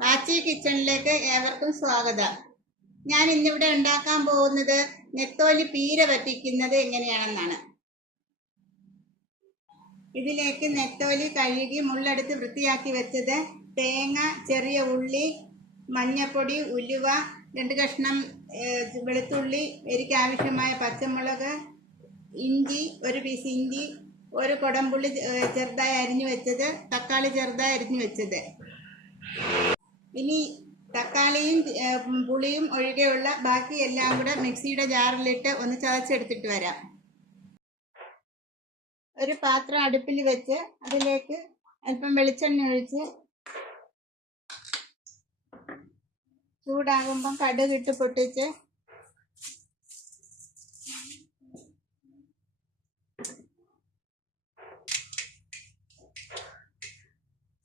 പാച്ചി കിച്ചണിലേക്ക് ഏവർക്കും സ്വാഗതം. ഞാൻ ഇന്നിവിടെ ഉണ്ടാക്കാൻ പോകുന്നത് നെത്തോലി പീര വറ്റിക്കുന്നത് എങ്ങനെയാണെന്നാണ്. ഇതിലേക്ക് നെത്തോലി കഴുകി മുള്ളെടുത്ത് വൃത്തിയാക്കി വെച്ചത്, തേങ്ങ, ചെറിയ ഉള്ളി, മഞ്ഞപ്പൊടി, ഉലുവ, 2 കഷ്ണം വെളുത്തുള്ളി, എരിക്ക് ആവശ്യമായ പച്ചമുളക്, ഇഞ്ചി, 1 പീസ് ഇഞ്ചി, 1 കുടംപുള്ളി ചെറുതായി അരിഞ്ഞു വെച്ചത്, തക്കാളി ചെറുതായി അരിഞ്ഞു വെച്ചത്. ഇനി തക്കാളിയും പുളിയും ഒഴികെയുള്ള ബാക്കി എല്ലാം കൂടെ മിക്സിയുടെ ജാറിലിട്ട് ഒന്ന് ചതച്ചെടുത്തിട്ട് വരാം. ഒരു പാത്രം അടുപ്പിൽ വെച്ച് അതിലേക്ക് അല്പം വെളിച്ചെണ്ണ ഒഴിച്ച് ചൂടാകുമ്പം കടുകിട്ട് പൊട്ടിച്ച്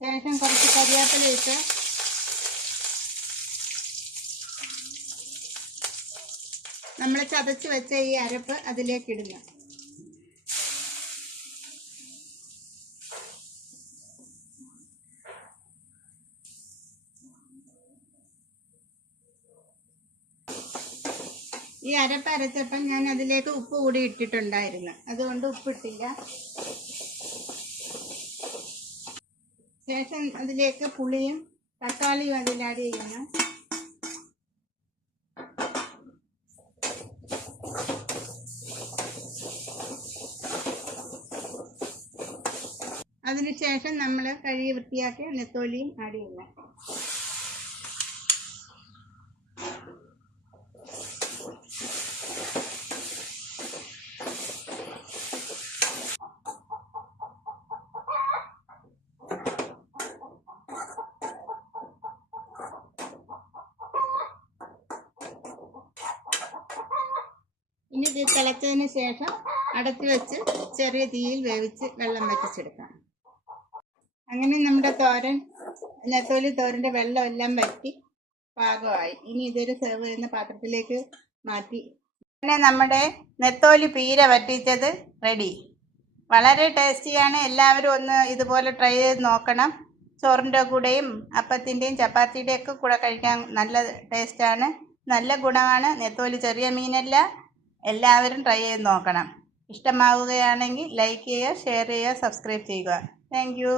ശേഷം കുറച്ച് കരിവേപ്പില ഇട്ട് നമ്മൾ ചതച്ച് വെച്ച ഈ അരപ്പ് അതിലേക്ക് ഇടുക. ഈ അരപ്പ് അരച്ചപ്പം ഞാൻ അതിലേക്ക് ഉപ്പ് കൂടി ഇട്ടിട്ടുണ്ടായിരുന്നു, അതുകൊണ്ട് ഉപ്പിട്ടില്ല. ശേഷം അതിലേക്ക് പുളിയും തക്കാളിയും അതിൽ ആഡ് ചെയ്യണം. അതിനുശേഷം നമ്മൾ കഴുകി വൃത്തിയാക്കിയ നെത്തോലിയും ആഡ് ചെയ്യുക. ഇനി ഇത് തിളച്ചതിന് ശേഷം അടച്ചു വെച്ച് ചെറിയ തീയിൽ വേവിച്ച് വെള്ളം വറ്റിച്ചെടുക്കാം. അങ്ങനെ നമ്മുടെ തോരൻ, നെത്തോലി തോരൻ്റെ വെള്ളം എല്ലാം വറ്റി പാകമായി. ഇനി ഇതൊരു സെർവ് ചെയ്യുന്ന പാത്രത്തിലേക്ക് മാറ്റി. അങ്ങനെ നമ്മുടെ നെത്തോലി പീര വറ്റിച്ചത് റെഡി. വളരെ ടേസ്റ്റിയാണ്. എല്ലാവരും ഒന്ന് ഇതുപോലെ ട്രൈ ചെയ്ത് നോക്കണം. ചോറിൻ്റെ കൂടെയും അപ്പത്തിൻ്റെയും ചപ്പാത്തിയുടെയൊക്കെ കൂടെ കഴിക്കാൻ നല്ല ടേസ്റ്റാണ്, നല്ല ഗുണമാണ്. നെത്തോലി ചെറിയ മീനല്ല. എല്ലാവരും ട്രൈ ചെയ്ത് നോക്കണം. ഇഷ്ടമാവുകയാണെങ്കിൽ ലൈക്ക് ചെയ്യുക, ഷെയർ ചെയ്യുക, സബ്സ്ക്രൈബ് ചെയ്യുക. Thank you.